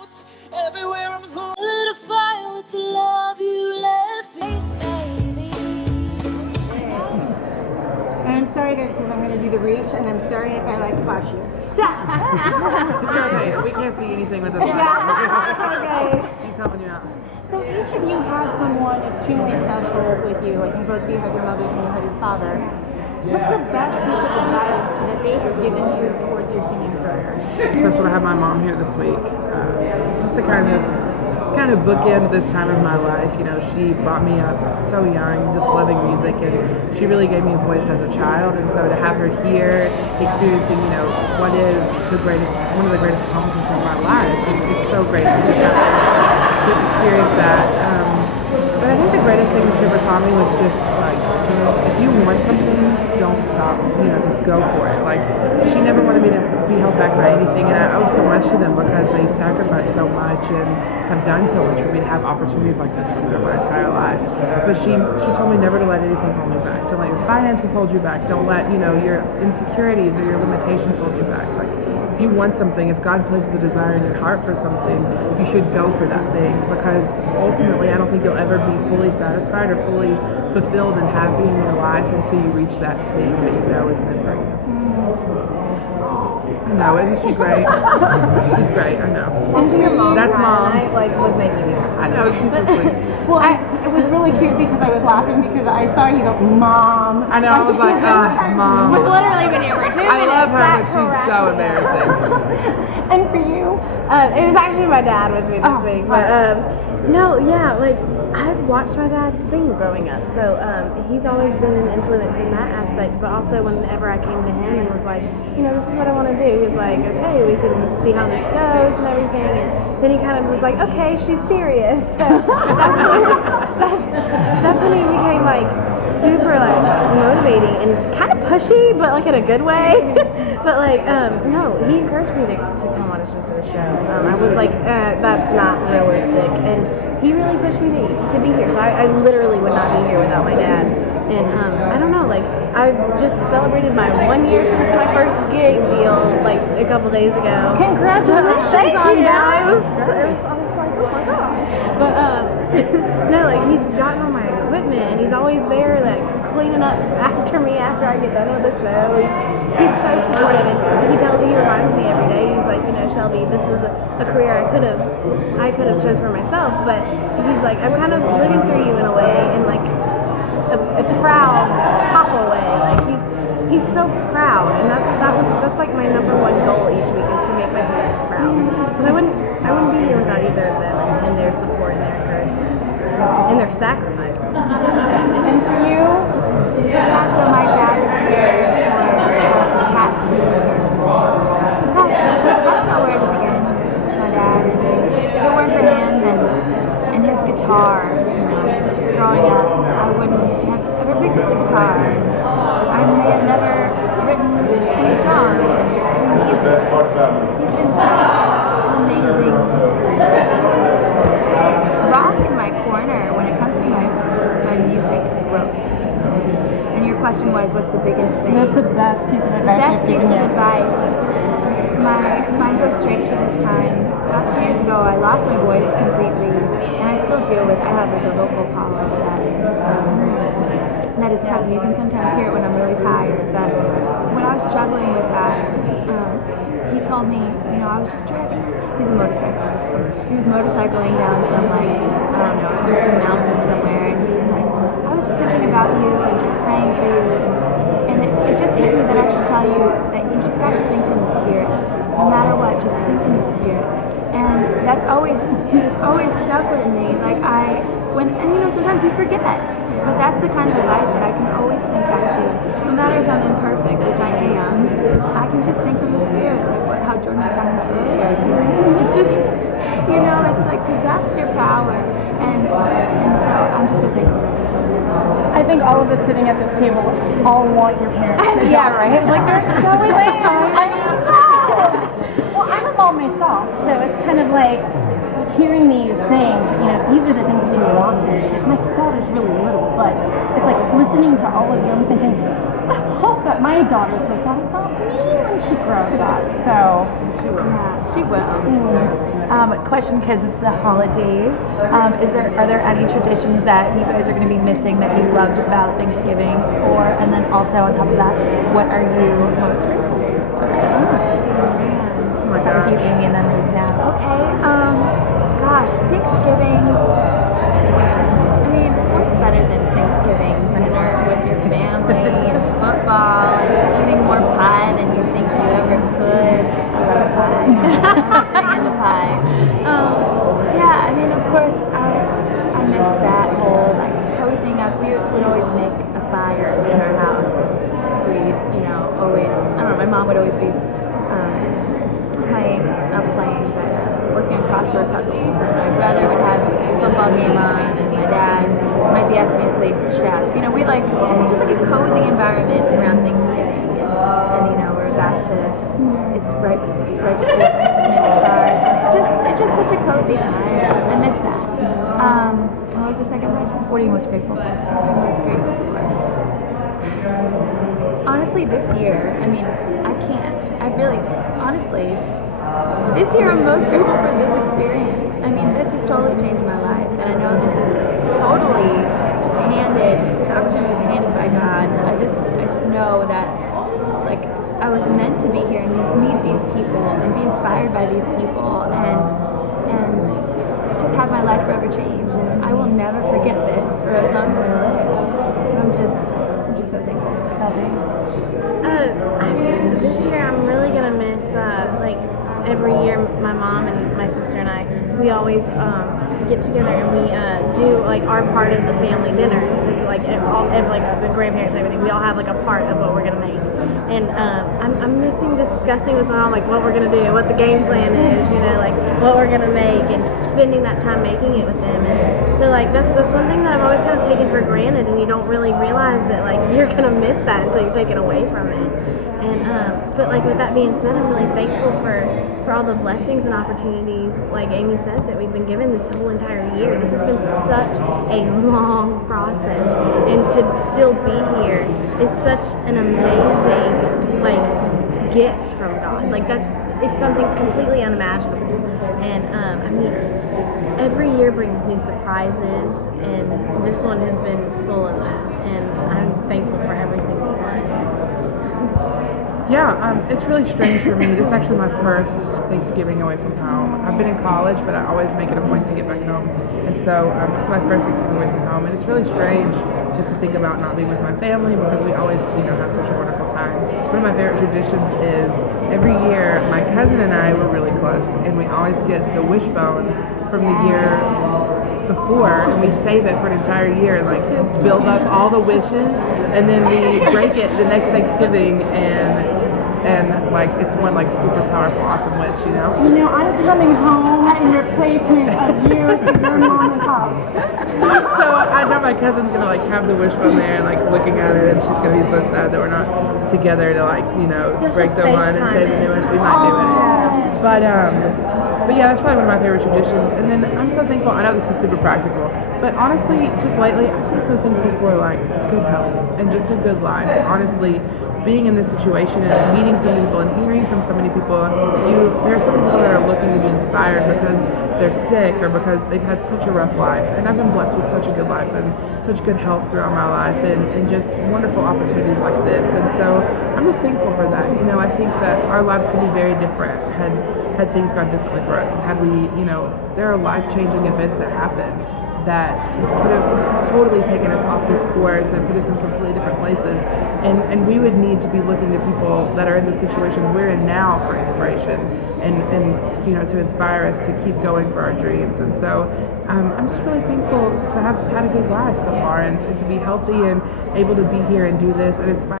Everywhere I'm going to fire with the love you left me, baby. And I'm sorry guys because I'm going to do the reach and I'm sorry if I like flash you. Okay, we can't see anything with this. Okay. He's helping you out. So each of you had someone extremely special with you. Like you both of you had your mothers and you had your father. What's the best piece of advice that they have given you towards your singing career? Special to have my mom here this week, just to kind of bookend this time of my life. You know, she brought me up so young, just loving music, and she really gave me a voice as a child. And so to have her here, experiencing, you know, what is one of the greatest accomplishments of my life, it's so great to just have to experience that. But I think the greatest thing that she ever taught me was just like, you know, if you want something, don't stop. You know, just go for it. Like, she never wanted me to be held back by anything, and I owe so much to them because they sacrificed so much and have done so much for me to have opportunities like this one through my entire life. But she told me never to let anything hold me back. Don't let your finances hold you back. Don't let, you know, your insecurities or your limitations hold you back. Like, if you want something, if God places a desire in your heart for something, you should go for that thing, because ultimately I don't think you'll ever be fully satisfied or fully fulfilled and happy in your life until you reach that thing that you know is meant for you. I know, isn't she great? She's great, I know. That's Mom. I was making you. I know, she's so sweet. Well, it was really cute because I was laughing because I saw you go, Mom. I know, I was like, Mom. We've literally been here for 2 minutes. I love her, but she's so embarrassing. And for you? It was actually my dad with me this week. But no, yeah, like I've watched my dad sing growing up, so he's always been an influence in that aspect. But also, whenever I came to him and was like, you know, this is what I want to do, he was like, okay, we can see how this goes and everything. And then he kind of was like, okay, she's serious. So that's when he became like super like motivating and kind of pushy, but like in a good way. But like no, he encouraged me to come audition for the show. I was like, that's not realistic, and he really pushed me to be here. So I literally would not be here without my dad. And I don't know, like I just celebrated my 1 year since my first gig deal like a couple days ago. Congratulations Thank on you. that. I was like, oh my god. But no, like he's gotten all my equipment and he's always there like cleaning up after me after I get done with the show. He's so supportive, and he reminds me every day. He's like, you know, Shelby, this was a career I could have chose for myself, but he's like, I'm kind of living through you in a way, in like a proud papa way. Like he's so proud, and that's like my number one goal each week is to make my parents proud, because I wouldn't be here without either of them and their support and their encouragement and their sacrifices. And for you? Yeah, so my dad is here for this past week. Gosh, I don't know where to begin with my dad. If it weren't for him and his guitar, you know, growing up, I wouldn't have ever picked up the guitar. I may have never written any songs. I mean, he's been such an amazing rock in my corner when it comes to my music growth. And your question was, what's the biggest thing? That's the best piece of advice. The best piece of advice. Mine goes straight to this time. About 2 years ago, I lost my voice completely, and I still deal with. I have like a vocal pollen that it's tough. You can sometimes hear it when I'm really tired. But when I was struggling with that, he told me, you know, I was just driving. He's a motorcyclist. He was motorcycling down some like I don't know, through some mountain somewhere, and he was like, I was just thinking about you and just praying for you, and it just hit me that I should tell you that you just gotta sing from the Spirit. No matter what, just sing from the Spirit. And it's always stuck with me. Like and you know, sometimes you forget. But that's the kind of advice that I can always think back to. No matter if I'm imperfect, which I am, I can just sing from the Spirit, like how Jordan was talking about earlier. It's just, you know, it's like, because that's your power. And so I'm just a big I think all of us sitting at this table all want your parents. Yeah, right. Like they're so Well, I'm a mom myself, so it's kind of like hearing these things, you know, these are the things that you want from your kids. My daughter's really little, but it's like listening to all of you and thinking, I hope that my daughter says that about me when she grows up. So She will. Question, because it's the holidays. Are there any traditions that you guys are going to be missing that you loved about Thanksgiving? And then also on top of that, what are you most grateful for? Start with you, Amy, and then move down. Okay. Gosh, Thanksgiving. I mean, what's better than Thanksgiving dinner with your family and football and eating more pie than you think you ever could? I love pie. I'm into pie. Yeah, I mean, of course, I miss that whole like cozying up. We would always make a fire in our house. We'd, always. I don't know. My mom would always be working on crossword puzzles, and my brother would have a football game on, and my dad might be asking me to play chess. It's just like a cozy environment around Thanksgiving, and we're about to. It's right before Christmas cards, and it's just such a cozy time. I miss that. What was the second question? What are you most grateful for? I'm most grateful for. Honestly, this year, I mean, this year I'm most grateful for this experience. I mean, this has totally changed my life, and I know this is totally this opportunity was handed by God. I just know that, like, I was meant to be here and meet these people and be inspired by these people and just have my life forever changed. And I will never forget this for as long as I live. I'm just so thankful. I mean, this year I'm really gonna miss every year my mom and my sister and I, we always get together and we do like our part of the family dinner. It's like the grandparents, everything. We all have like a part of what we're gonna make, and I'm missing discussing with my mom like what we're gonna do, what the game plan is, like what we're gonna make, and spending that time making it with them. And so like that's one thing that I've always kind of taken for granted, and you don't really realize that like you're gonna miss that until you're taken away from it. And but like with that being said, I'm really thankful for all the blessings and opportunities, like Amy said, that we've been given this whole entire year. This has been such a long process, and to still be here is such an amazing like gift from God. Like it's something completely unimaginable. And I mean, every year brings new surprises, and this one has been full of that. And I'm thankful for every single one. Yeah, it's really strange for me. This is actually my first Thanksgiving away from home. I've been in college, but I always make it a point to get back home. And so this is my first Thanksgiving away from home. And it's really strange just to think about not being with my family because we always, have such a wonderful time. One of my favorite traditions is every year my cousin and I were really close, and we always get the wishbone from the year before, and we save it for an entire year and like build up all the wishes, and then we break it the next Thanksgiving, and like it's one like super powerful awesome wish. I'm coming home in replacement of you to your mama's house. So I know my cousin's gonna like have the wishbone there and like looking at it, and she's gonna be so sad that we're not together to like break the one and save the new one. We might do it, but yeah, that's probably one of my favorite traditions. And then I'm so thankful. I know this is super practical, but honestly, just lately, I've been so thankful for like good health and just a good life. Honestly, being in this situation and meeting so many people and hearing from so many people, there are so many people that are looking to be inspired because they're sick or because they've had such a rough life. And I've been blessed with such a good life and such good health throughout my life and just wonderful opportunities like this. And so I'm just thankful for that. I think that our lives could be very different had things gone differently for us, and had we, there are life-changing events that happen that could have totally taken us off this course and put us in completely different places, and we would need to be looking to people that are in the situations we're in now for inspiration and to inspire us to keep going for our dreams. And so I'm just really thankful to have had a good life so far and to be healthy and able to be here and do this and inspire